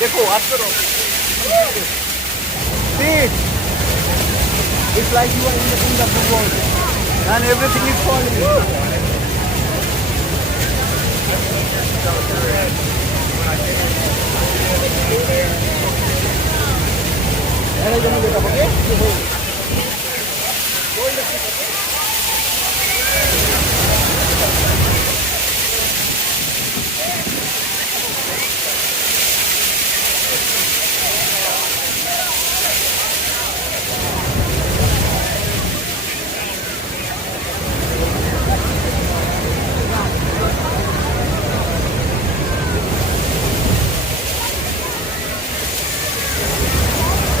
देखो हाथ करो. See, it's like you are in the football and everything is falling. And I don't know, okay? Hold it.